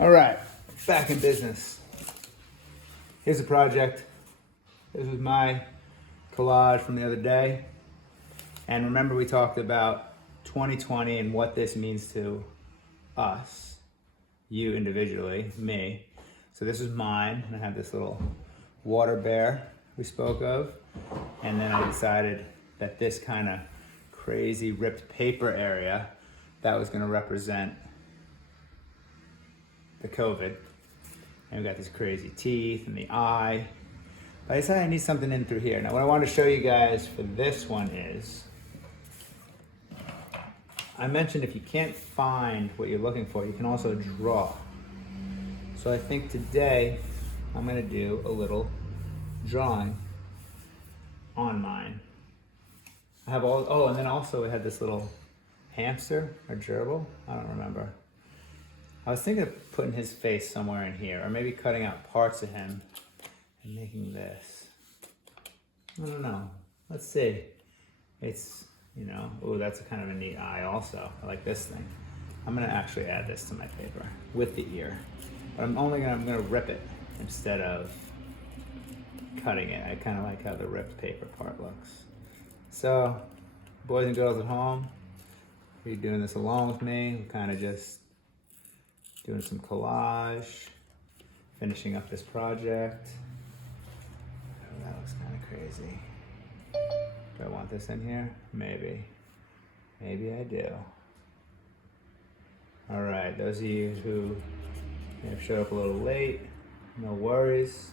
All right, back in business. Here's a project. This was my collage from the other day. And remember we talked about 2020 and what this means to us, you individually, me. So this is mine, and I have this little water bear we spoke of. And then I decided that this kind of crazy ripped paper area, that was gonna represent the COVID. And we got these crazy teeth and the eye. But I decided I need something in through here. Now what I want to show you guys for this one is, I mentioned if you can't find what you're looking for, you can also draw. So I think today I'm gonna do a little drawing on mine. I have all, and then also we had this little hamster or gerbil, I don't remember. I was thinking of putting his face somewhere in here, or maybe cutting out parts of him and making this. I don't know. Let's see. It's, you know, oh, that's kind of a neat eye also. I like this thing. I'm gonna actually add this to my paper with the ear. But I'm gonna rip it instead of cutting it. I kind of like how the ripped paper part looks. So, boys and girls at home, if you're doing this along with me, we're kind of just doing some collage, finishing up this project. Oh, that looks kind of crazy. Do I want this in here? Maybe. Maybe I do. All right, those of you who may have showed up a little late, no worries.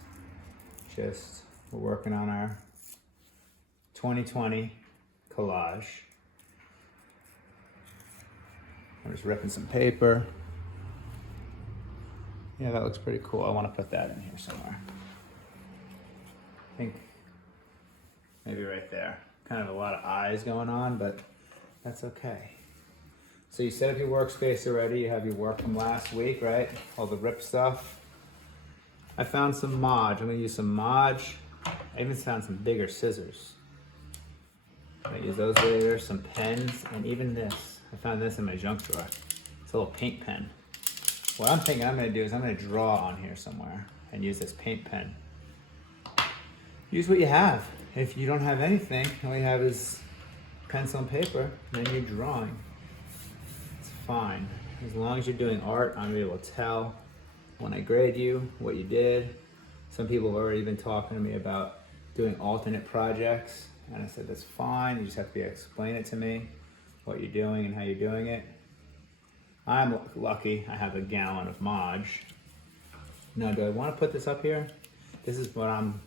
Just, we're working on our 2020 collage. I'm just ripping some paper. Yeah, that looks pretty cool. I want to put that in here somewhere. I think maybe right there. Kind of a lot of eyes going on, but that's okay. So you set up your workspace already. You have your work from last week, right? All the rip stuff. I found some Mod. I'm gonna use some Mod. I even found some bigger scissors. I'm gonna use those later, some pens, and even this. I found this in my junk drawer. It's a little paint pen. What I'm thinking I'm gonna do is I'm gonna draw on here somewhere and use this paint pen. Use what you have. If you don't have anything, all you have is pencil and paper, then you're drawing. It's fine. As long as you're doing art, I'm gonna be able to tell when I grade you what you did. Some people have already been talking to me about doing alternate projects, and I said that's fine. You just have to be able to explain it to me, what you're doing and how you're doing it. I'm lucky I have a gallon of Mod. Now, do I want to put this up here? This is what I'm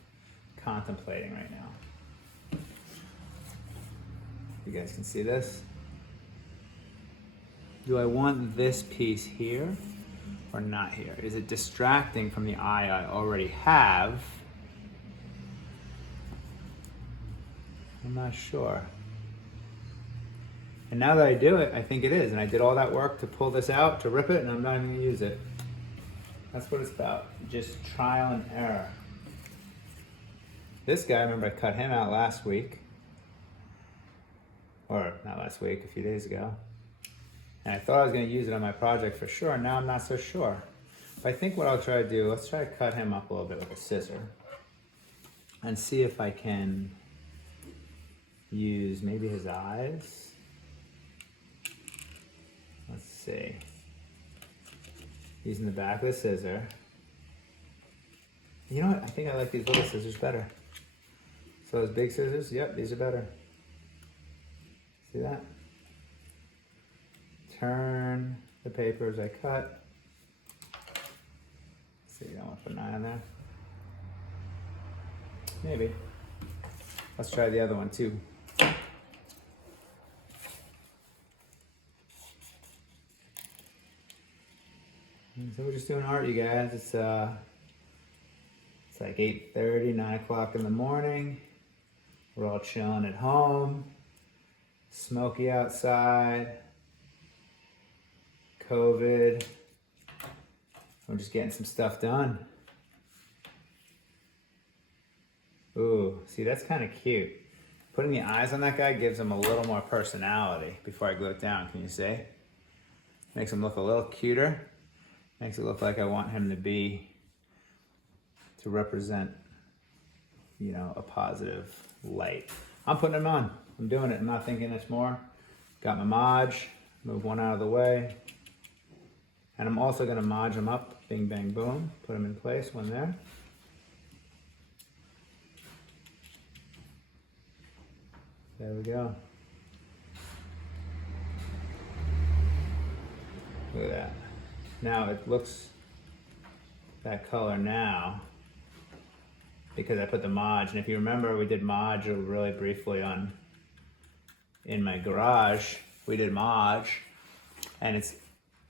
contemplating right now. You guys can see this. Do I want this piece here or not here? Is it distracting from the eye I already have? I'm not sure. And now that I do it, I think it is. And I did all that work to pull this out, to rip it, and I'm not even gonna use it. That's what it's about, just trial and error. This guy, remember I cut him out last week. Or not last week, a few days ago. And I thought I was gonna use it on my project for sure, now I'm not so sure. But I think what I'll try to do, let's try to cut him up a little bit with a scissor. And see if I can use maybe his eyes. Let's see. Using the back of the scissor. You know what? I think I like these little scissors better. So those big scissors, yep, these are better. See that? Turn the paper as I cut. Let's see, I want to put an eye on there. Maybe. Let's try the other one too. So we're just doing art, you guys. It's like 8:30, 9 o'clock in the morning. We're all chilling at home. Smoky outside. COVID. We're just getting some stuff done. Ooh, see, that's kind of cute. Putting the eyes on that guy gives him a little more personality before I glue it down, can you see? Makes him look a little cuter. Makes it look like I want him to represent, you know, a positive light. I'm putting him on. I'm doing it. I'm not thinking much more. Got my Modge. Move one out of the way. And I'm also going to Modge him up. Bing, bang, boom. Put him in place. One there. There we go. Look at that. Now it looks that color now because I put the Modge. And if you remember, we did Modge really briefly in my garage. We did Modge, and it's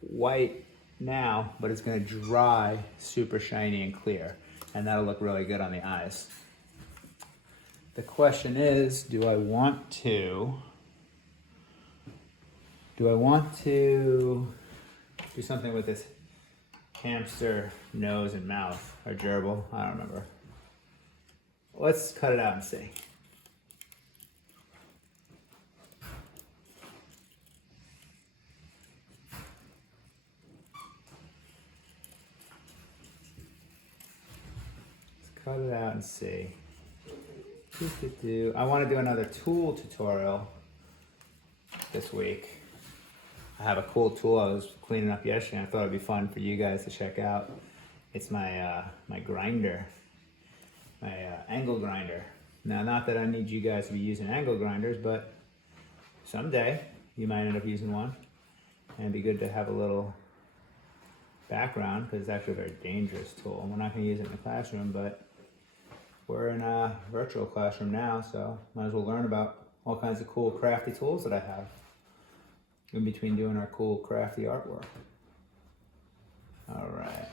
white now, but it's gonna dry super shiny and clear, and that'll look really good on the eyes. The question is, do I want to do something with this hamster nose and mouth, or gerbil? I don't remember. Let's cut it out and see. Let's cut it out and see. I want to do another tool tutorial this week. I have a cool tool I was cleaning up yesterday, and I thought it'd be fun for you guys to check out. It's my my grinder, my angle grinder. Now, not that I need you guys to be using angle grinders, but someday you might end up using one, and it'd be good to have a little background because it's actually a very dangerous tool. We're not going to use it in the classroom, but we're in a virtual classroom now, so might as well learn about all kinds of cool crafty tools that I have in between doing our cool crafty artwork. All right.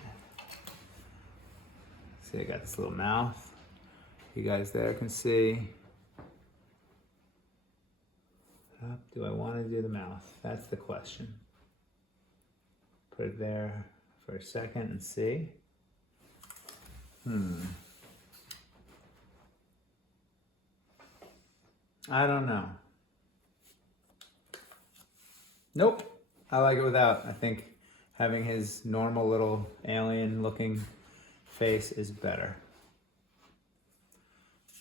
See, I got this little mouth. You guys there can see. Do I want to do the mouth? That's the question. Put it there for a second and see. I don't know. Nope. I like it without. I think having his normal little alien looking face is better.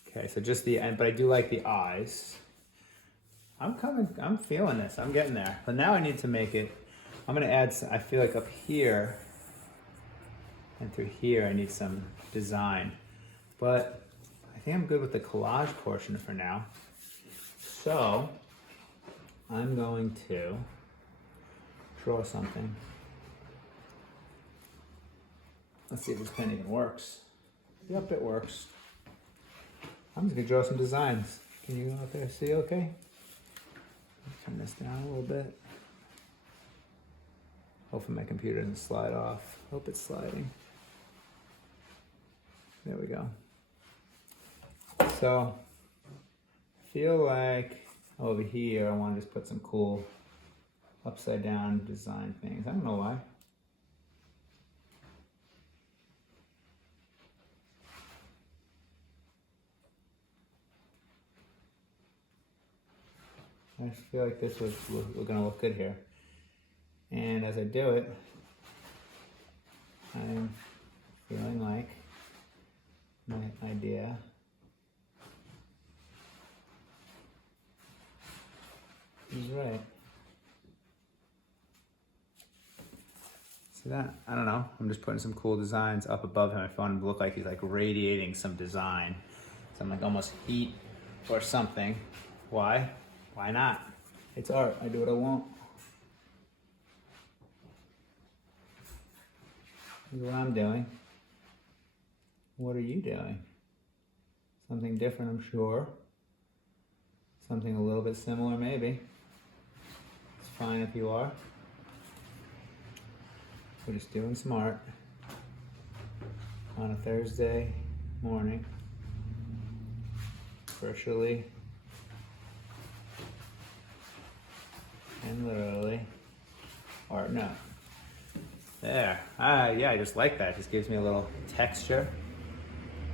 Okay, so just the end, but I do like the eyes. I'm feeling this. I'm getting there. But now I need to make it, I'm gonna add some, I feel like up here and through here I need some design. But I think I'm good with the collage portion for now. So I'm going to draw something. Let's see if this pen even works. Yep, it works. I'm just gonna draw some designs. Can you go out there see okay? Turn this down a little bit. Hopefully my computer doesn't slide off. Hope it's sliding. There we go. So I feel like over here I want to just put some cool upside down design things. I don't know why. I just feel like this was gonna look good here. And as I do it, I'm feeling like my idea is right. See that? I don't know. I'm just putting some cool designs up above him. I want him to look like he's like radiating some design. Some like almost heat or something. Why? Why not? It's art. I do what I want. This is what I'm doing. What are you doing? Something different, I'm sure. Something a little bit similar, maybe. It's fine if you are. We're just doing some art on a Thursday morning, virtually and literally. Art, no. There. Yeah, I just like that. It just gives me a little texture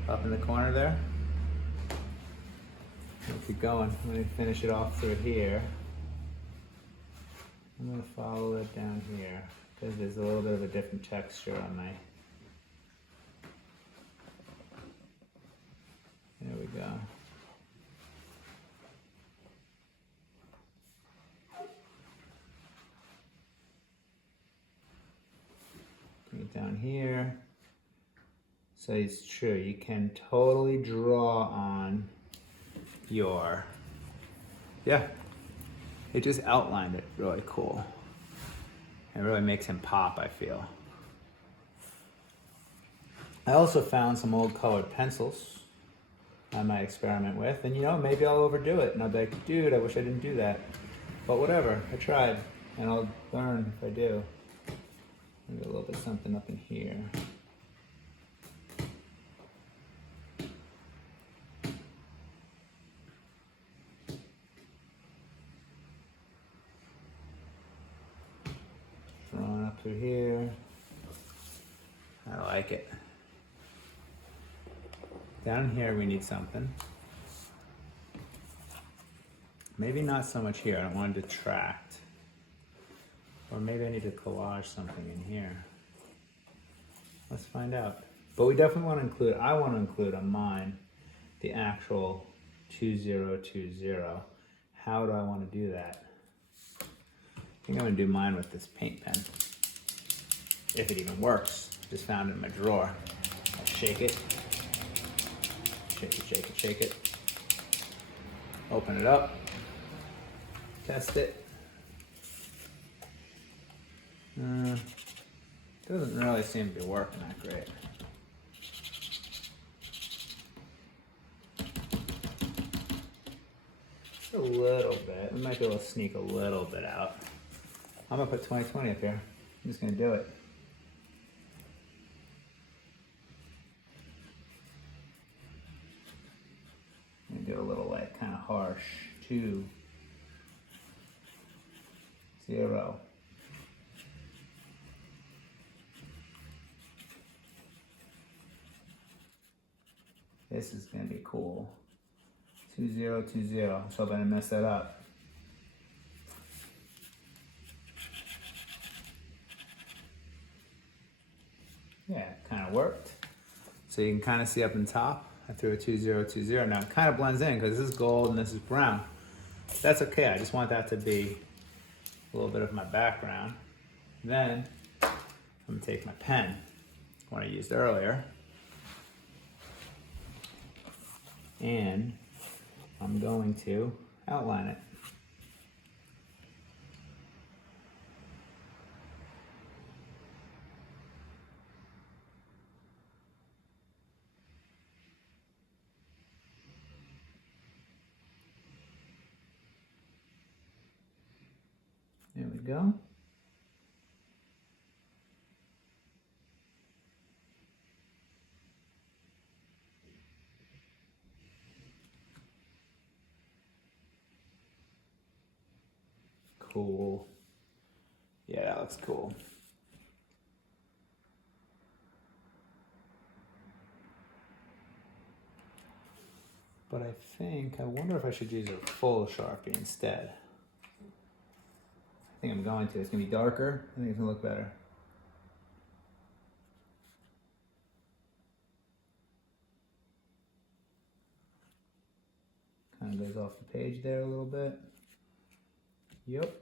up in the corner there. We'll keep going. I'm going to finish it off through here. I'm going to follow it down here. because there's a little bit of a different texture on my. There we go. Bring it down here. So it's true, you can totally draw on your, yeah, it just outlined it really cool. It really makes him pop, I feel. I also found some old colored pencils I might experiment with, and you know, maybe I'll overdo it and I'll be like, dude, I wish I didn't do that. But whatever, I tried, and I'll learn if I do. Maybe a little bit of something up in here. Drawing up through here. I like it. Down here we need something. Maybe not so much here, I don't want to detract. Or maybe I need to collage something in here. Let's find out. But we definitely want to include, I want to include on mine, the actual 2020. How do I want to do that? I think I'm going to do mine with this paint pen. If it even works. Just found it in my drawer. I'll shake it. Shake it, shake it, shake it. Open it up. Test it. Doesn't really seem to be working that great. Just a little bit. We might be able to sneak a little bit out. I'm gonna put 2020 up here. I'm just gonna do it. I'm gonna do a little like kind of harsh 2, 0. This is gonna be cool. 2020. I'm hoping I mess that up. Yeah, it kind of worked. So you can kind of see up in top, I threw a 2020. Now it kind of blends in because this is gold and this is brown. That's okay, I just want that to be a little bit of my background. Then I'm gonna take my pen, one I used earlier, and I'm going to outline it. There we go. Cool. Yeah, that looks cool. But I wonder if I should use a full Sharpie instead. I think I'm going to. It's going to be darker. I think it's going to look better. Kind of goes off the page there a little bit. Yep.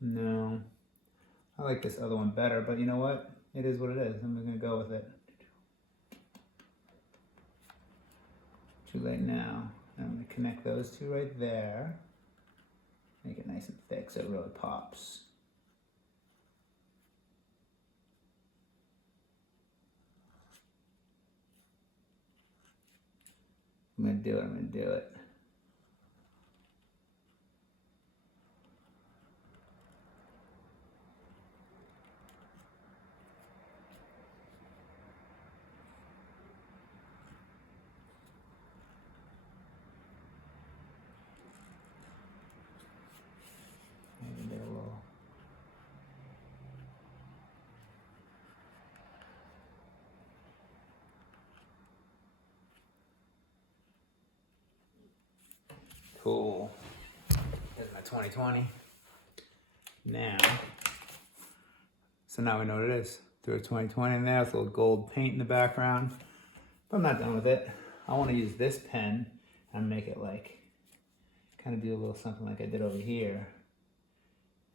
No. I like this other one better, but you know what? It is what it is. I'm going to go with it. Too late now. I'm going to connect those two right there. Make it nice and thick so it really pops. I'm going to do it. I'm going to do it. Maybe get a little. Cool. 2020. Now, so now we know what it is. Threw a 2020 in there with a little gold paint in the background. But I'm not done with it. I want to use this pen and make it like, kind of do a little something like I did over here.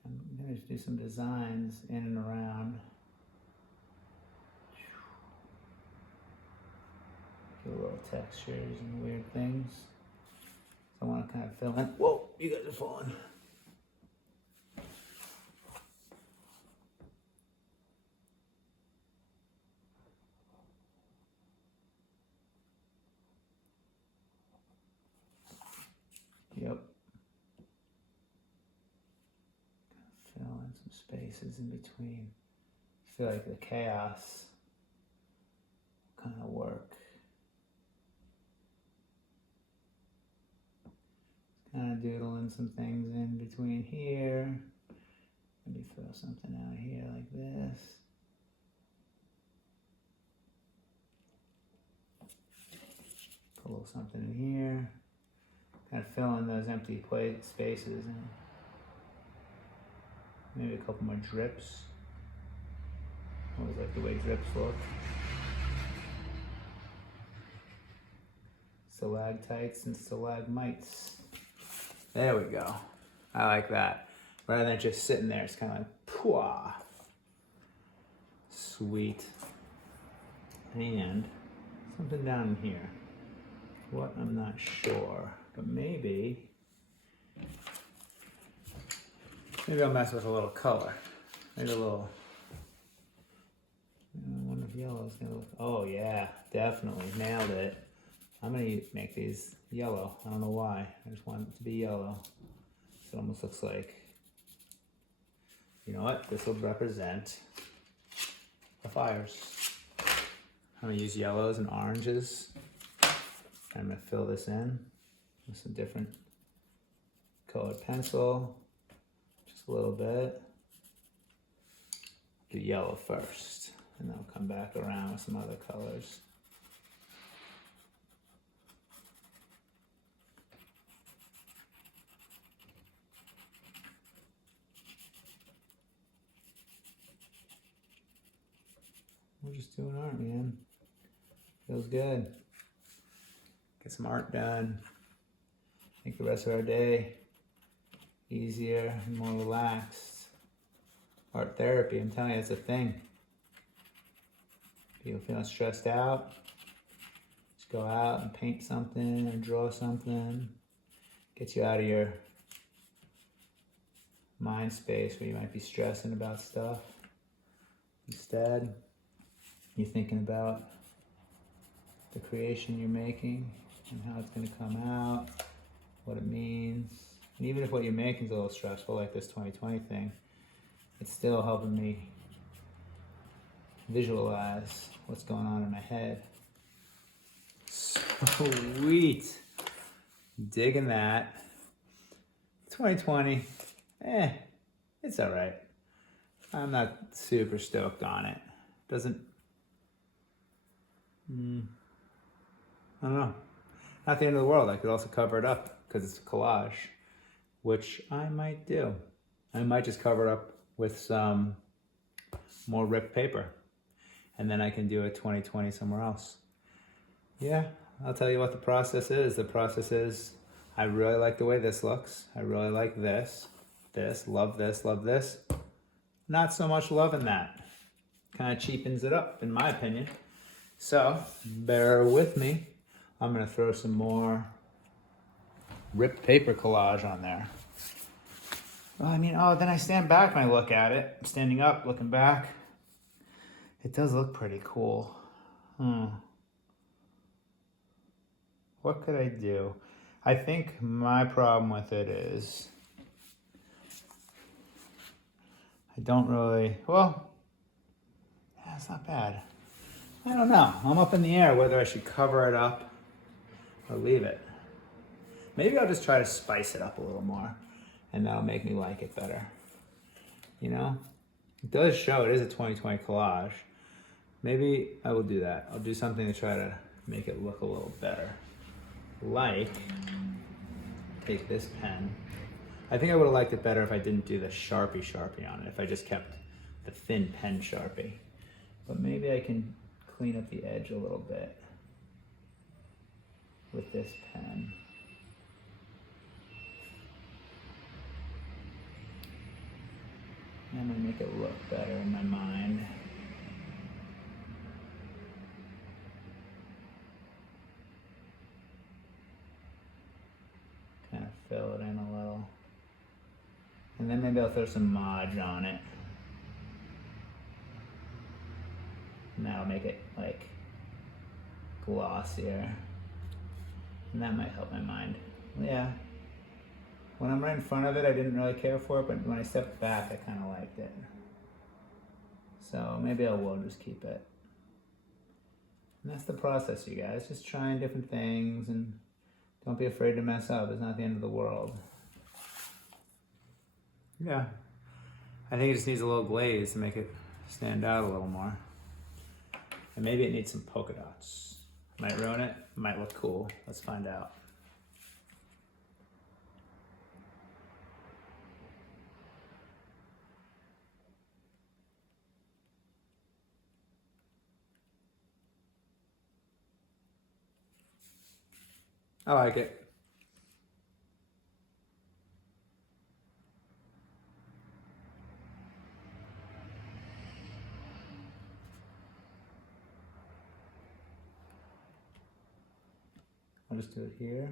I'm going to do some designs in and around. Get little textures and weird things. So I want to kind of fill in. Whoa, you guys are falling. Yep. Fill in some spaces in between. I feel like the chaos will kind of work. Kind of doodling some things in between here. Maybe throw something out here like this. Put a little something in here. Kind of fill in those empty spaces and maybe a couple more drips. Always like the way drips look. Stalactites and stalagmites. There we go. I like that. Rather than just sitting there, it's kind of like, pwah. Sweet. And something down here. What, I'm not sure. But maybe I'll mess with a little color. Maybe a little, I wonder if yellow is gonna look, oh yeah, definitely, nailed it. I'm gonna make these yellow. I don't know why, I just want it to be yellow. So it almost looks like, you know what, this will represent the fires. I'm gonna use yellows and oranges. I'm gonna fill this in with some different colored pencil, just a little bit. Do yellow first, and then I'll come back around with some other colors. We're just doing art, man. Feels good. Get some art done. Make the rest of our day easier and more relaxed. Art therapy, I'm telling you, it's a thing. People feeling stressed out, just go out and paint something or draw something. Gets you out of your mind space where you might be stressing about stuff. Instead, you're thinking about the creation you're making and how it's going to come out, what it means. And even if what you're making is a little stressful, like this 2020 thing, it's still helping me visualize what's going on in my head. Sweet. Digging that. 2020, it's all right. I'm not super stoked on it. Doesn't, I don't know. Not the end of the world. I could also cover it up because it's a collage, which I might do. I might just cover it up with some more ripped paper, and then I can do a 2020 somewhere else. Yeah, I'll tell you what the process is. The process is, I really like the way this looks. I really like this, love this, love this. Not so much loving that. Kind of cheapens it up, in my opinion. So, bear with me. I'm gonna throw some more ripped paper collage on there. Well, I mean, then I stand back and I look at it. I'm standing up, looking back. It does look pretty cool. What could I do? I think my problem with it is I don't really, well, yeah, it's not bad. I don't know. I'm up in the air whether I should cover it up or leave it. Maybe I'll just try to spice it up a little more, and that'll make me like it better. You know? It does show it is a 2020 collage. Maybe I will do that. I'll do something to try to make it look a little better. Like, take this pen. I think I would have liked it better if I didn't do the Sharpie on it, if I just kept the thin pen Sharpie. But maybe I can clean up the edge a little bit with this pen. I'm gonna make it look better in my mind. Kind of fill it in a little. And then maybe I'll throw some Mod on it. And that'll make it like glossier. And that might help my mind. Yeah. When I'm right in front of it, I didn't really care for it, but when I stepped back, I kind of liked it. So maybe I will just keep it. And that's the process, you guys. Just trying different things, and don't be afraid to mess up. It's not the end of the world. Yeah. I think it just needs a little glaze to make it stand out a little more. And maybe it needs some polka dots. Might ruin it, might look cool. Let's find out. I like it. I'll just do it here.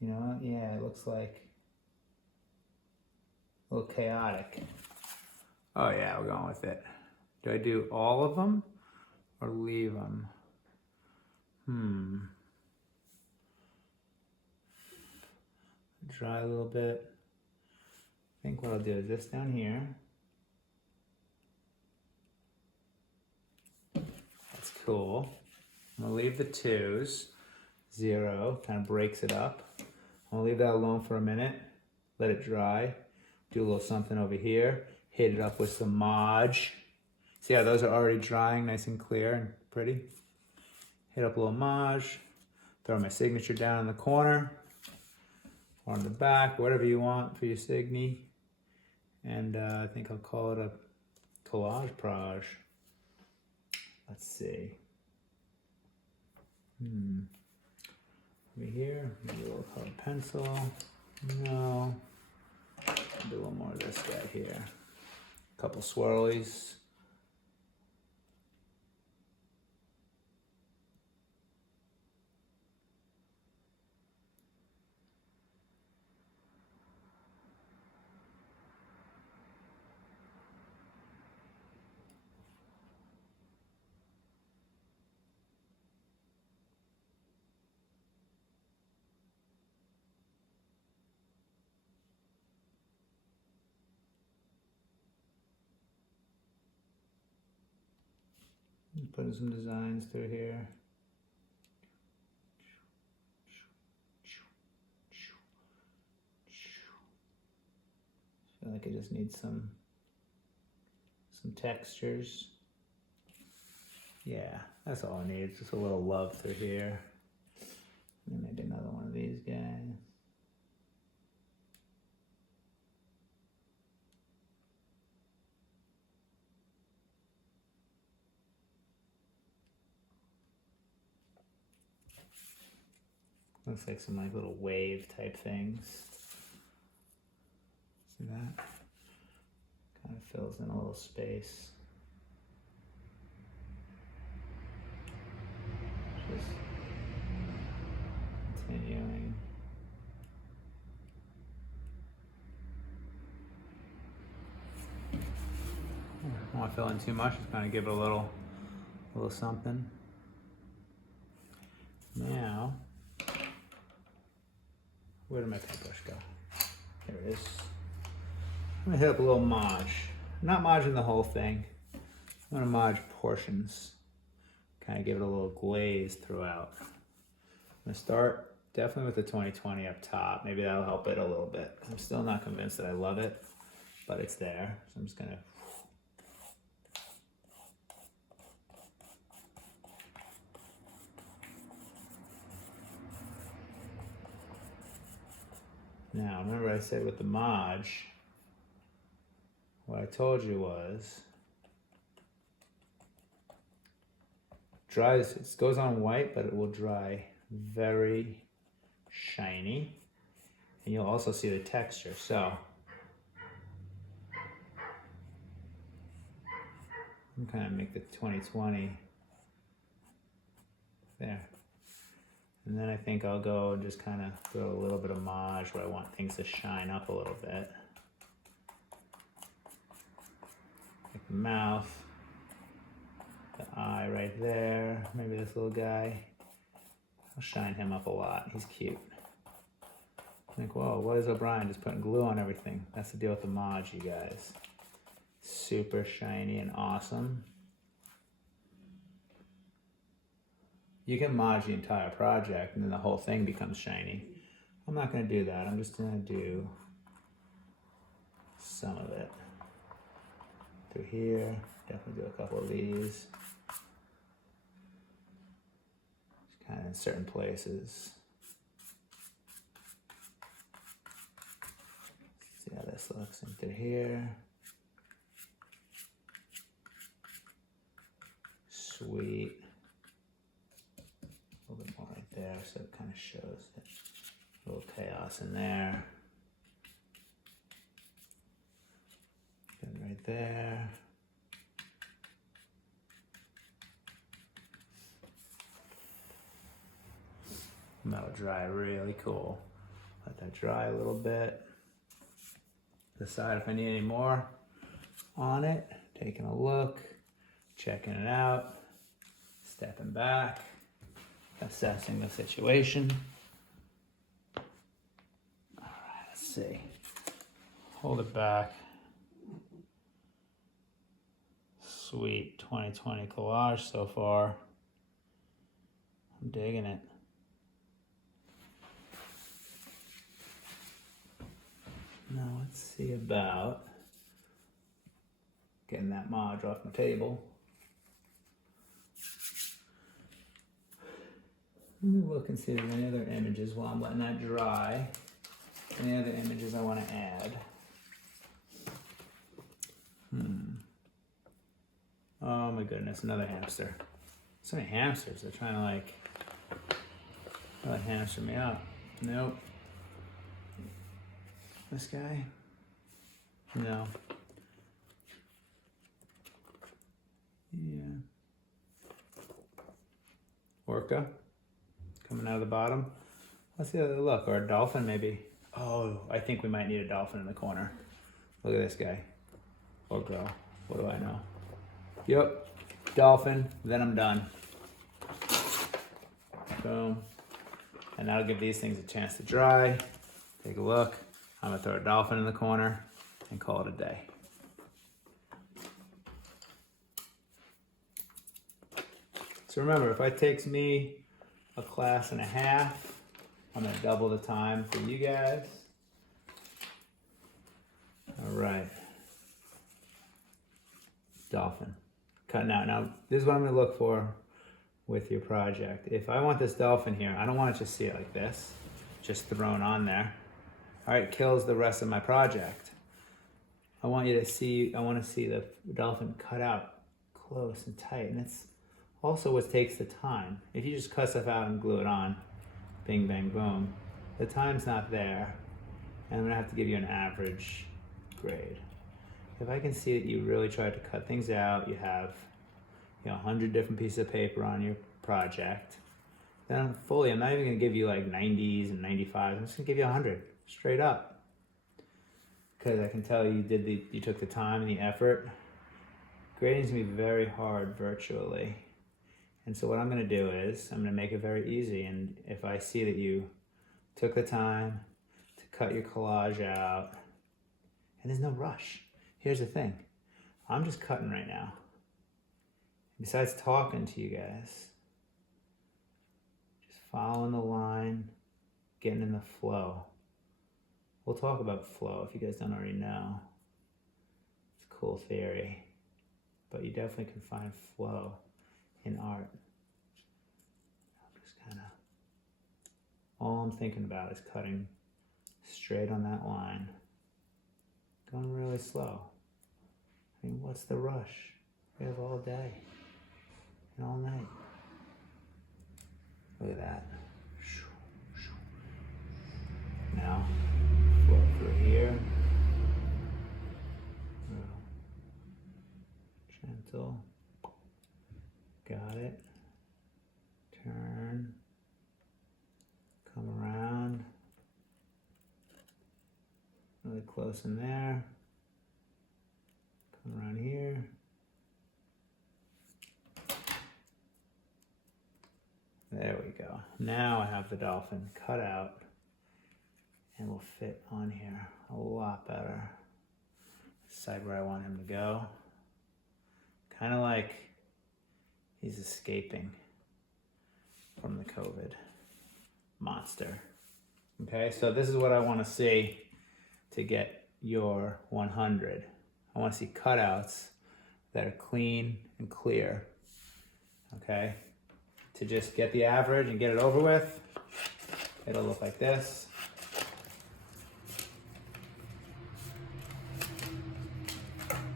You know, yeah, it looks like a little chaotic. Oh yeah, we're going with it. Do I do all of them or leave them? Dry a little bit. I think what I'll do is this down here. That's cool. I'm gonna leave the 2s. 0, kind of breaks it up. I'm gonna leave that alone for a minute. Let it dry. Do a little something over here. Hit it up with some Mod. See how those are already drying nice and clear and pretty? Hit up a little Mod. Throw my signature down in the corner or on the back, whatever you want for your signy. And I think I'll call it a collage proj. Let's see. Over here, maybe a little colored pencil. No. Do a little more of this guy here. A couple swirlies. Putting some designs through here. I feel like I just need some textures. Yeah, that's all I need. Just a little love through here. And maybe another one of these guys. Looks like some like little wave type things. See that? Kind of fills in a little space. Just continuing. I don't want to fill in too much, just kind of give it a little something. Now, where did my paintbrush go? There it is. I'm gonna hit up a little Mod. Not Modging the whole thing. I'm gonna Mod portions. Kind of give it a little glaze throughout. I'm gonna start definitely with the 2020 up top. Maybe that'll help it a little bit. I'm still not convinced that I love it, but it's there. So I'm just gonna Now, remember I said with the Collage, what I told you was, dries, it goes on white, but it will dry very shiny. And you'll also see the texture. So, I'm kind of make the 2020 there. And then I think I'll go and just kind of throw a little bit of Collage where I want things to shine up a little bit. Like the mouth, the eye right there, maybe this little guy. I'll shine him up a lot, he's cute. Think, whoa, what is O'Brien just putting glue on everything? That's the deal with the Collage, you guys. Super shiny and awesome. You can Collage the entire project and then the whole thing becomes shiny. I'm not gonna do that, I'm just gonna do some of it. Through here, definitely do a couple of these. Just kind of in certain places. See how this looks in through here. Sweet. A little bit more right there, so it kind of shows that a little chaos in there. Good right there. And that'll dry really cool. Let that dry a little bit. Decide if I need any more on it. Taking a look, checking it out, stepping back, assessing the situation. All right, let's see. Hold it back. Sweet 2020 Collage so far. I'm digging it. Now let's see about getting that Collage off my table. Let me look and see if there's any other images while I'm letting that dry. Any other images I want to add? Oh my goodness, another hamster. So many hamsters, they're trying to really hamster me up. Nope. This guy? No. Yeah. Orca? Coming out of the bottom. Let's see how they look. Or a dolphin maybe. Oh, I think we might need a dolphin in the corner. Look at this guy. Or girl. What do I know? Yep. Dolphin. Then I'm done. Boom. And that'll give these things a chance to dry. Take a look. I'm gonna throw a dolphin in the corner and call it a day. So remember, if it takes me a class and a half, I'm gonna double the time for you guys. All right. Dolphin. Cutting out. Now, this is what I'm gonna look for with your project. If I want this dolphin here, I don't want to just see it like this, just thrown on there. All right, kills the rest of my project. I want to see the dolphin cut out close and tight, and it's also what takes the time. If you just cut stuff out and glue it on, bing, bang, boom, the time's not there, and I'm gonna have to give you an average grade. If I can see that you really tried to cut things out, you have 100 different pieces of paper on your project, then I'm not even gonna give you like 90s and 95s, I'm just gonna give you 100, straight up. Because I can tell you you took the time and the effort. Grading's gonna be very hard virtually. And so what I'm gonna do is, I'm gonna make it very easy, and if I see that you took the time to cut your collage out, and there's no rush. Here's the thing, I'm just cutting right now. Besides talking to you guys, just following the line, getting in the flow. We'll talk about flow if you guys don't already know. It's a cool theory, but you definitely can find flow in art. I'm just all I'm thinking about is cutting straight on that line. Going really slow. I mean, what's the rush? We have all day and all night. Look at that. Now, flow through here. Gentle. Got it. Turn. Come around. Really close in there. Come around here. There we go. Now I have the dolphin cut out and will fit on here a lot better. Decide where I want him to go. Kind of like he's escaping from the COVID monster. Okay, so this is what I want to see to get your 100. I want to see cutouts that are clean and clear. Okay, to just get the average and get it over with, it'll look like this.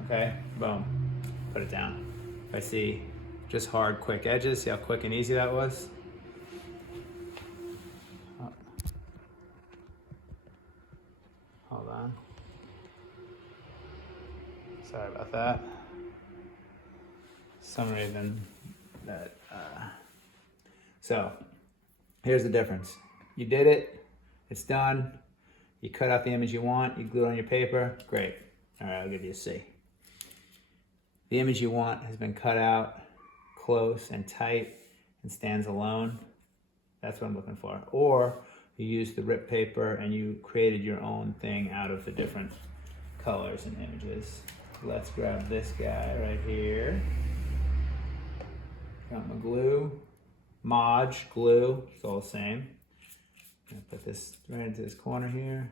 Okay, boom, put it down. If I see just hard, quick edges, see how quick and easy that was? Oh. Hold on. Sorry about that. Some reason that, so here's the difference. You did it, it's done. You cut out the image you want, you glue it on your paper, great. All right, I'll give you a C. The image you want has been cut out close and tight and stands alone. That's what I'm looking for. Or you used the rip paper and you created your own thing out of the different colors and images. Let's grab this guy right here. Got my glue, Mod glue, it's all the same. I'm gonna put this right into this corner here.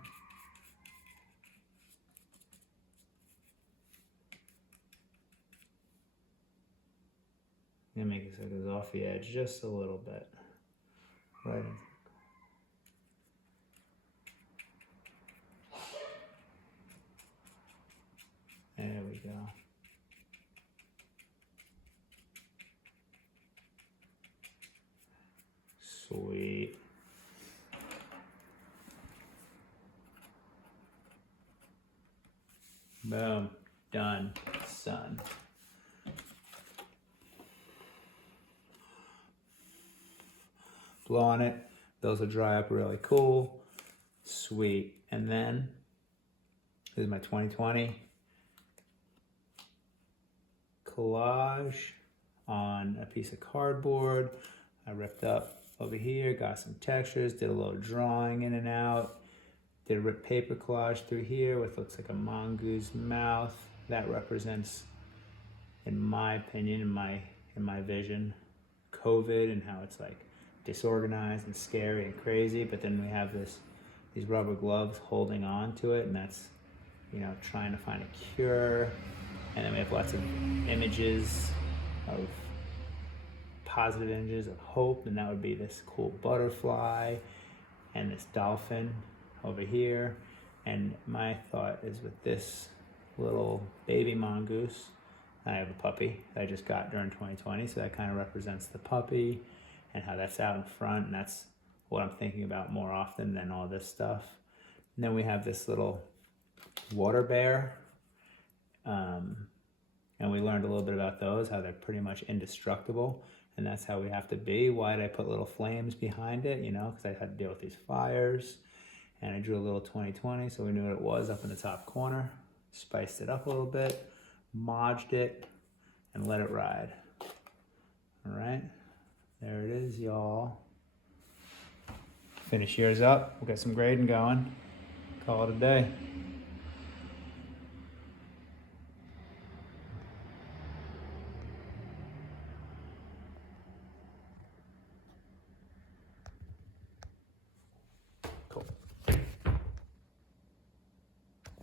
I'm gonna make it so it goes off the edge just a little bit. Right. There we go. Sweet. Boom. Done. Son. Blow on it. Those will dry up really cool. Sweet. And then, this is my 2020 collage on a piece of cardboard. I ripped up over here, got some textures, did a little drawing in and out, did a ripped paper collage through here with looks like a mongoose mouth. That represents, in my opinion, in my vision, COVID and how it's like disorganized and scary and crazy. But then we have these rubber gloves holding on to it, and that's, you know, trying to find a cure. And then we have lots of images of positive images of hope, and that would be this cool butterfly and this dolphin over here. And my thought is with this little baby mongoose, I have a puppy that I just got during 2020, so that kind of represents the puppy and how that's out in front, and that's what I'm thinking about more often than all this stuff. And then we have this little water bear, and we learned a little bit about those, how they're pretty much indestructible, and that's how we have to be. Why did I put little flames behind it? You know, because I had to deal with these fires, and I drew a little 2020, so we knew what it was up in the top corner. Spiced it up a little bit, modged it, and let it ride. All right, there it is, y'all. Finish yours up. We'll get some grading going. Call it a day.